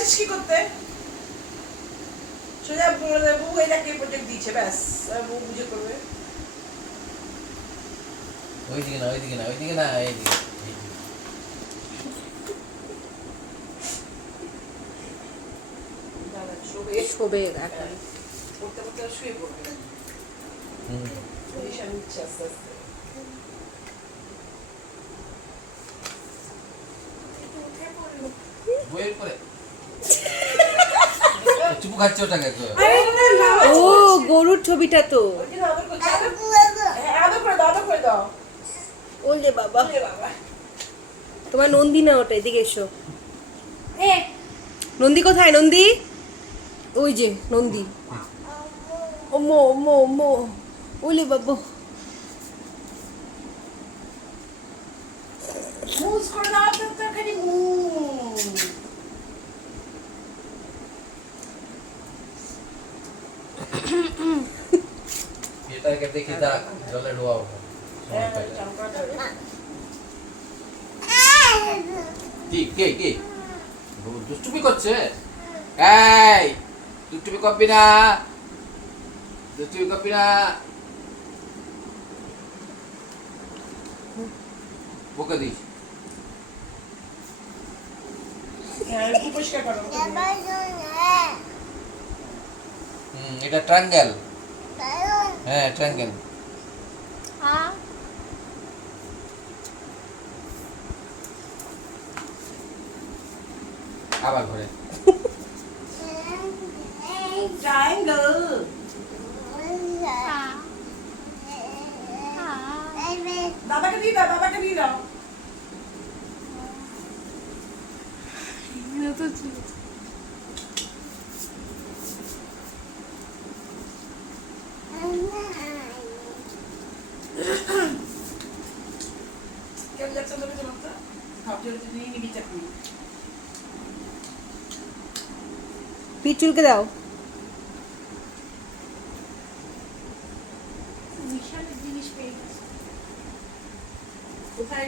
আসিস কি করতে? সোজা বউ এটাকে প্রজেক্ট দিয়েছে, ব্যাস বউ বুঝে করবে। ওইদিকে না, ওইদিকে না, ওইদিকে না, এইদিকে। শোবে এখন। পড়তে পড়তে শুয়ে পড়বে। পজিশন নিচ্ছে আস্তে আস্তে। বইয়ের পরে চুপু খাচ্ছে ওটাকে। ও গরুর ছবিটা তো। ওই জন্য আদর করছে, হ্যাঁ, আদর করে দাও, আদর করে দাও। ওলে বাবা, ওরে বাবা। তোমার নন্দী না ওটা, এদিকে এসো। নন্দী কোথায়? নন্দী ওই যে নন্দী। ওমো ওমো ওমো, ওলে বাবা। মুজ করে দাও তো খালি মুজ। এটাকে দেখি তা জলে ডোবাবো। হ্যাঁ, চমকাটা। কি কে কে দুষ্টুমি করছে? এই দুষ্টুমি করবি না, দুষ্টুমি করবি না। বকে দিস। হ্যাঁ, একটু পরিষ্কার করো। এটা ট্রায়াঙ্গেল। হ্যাঁ ট্রায়াঙ্গেল। আবার ঘরে ট্রায়াঙ্গল। বাবাকে দিয়ে দাও, বাবাকে দিয়ে দাও। কেমন যাচ্ছে তোকে চমকটা? ভাবছি হচ্ছে নিয়ে নিবি চাকরি। পিচুলকে দাও। কোথায়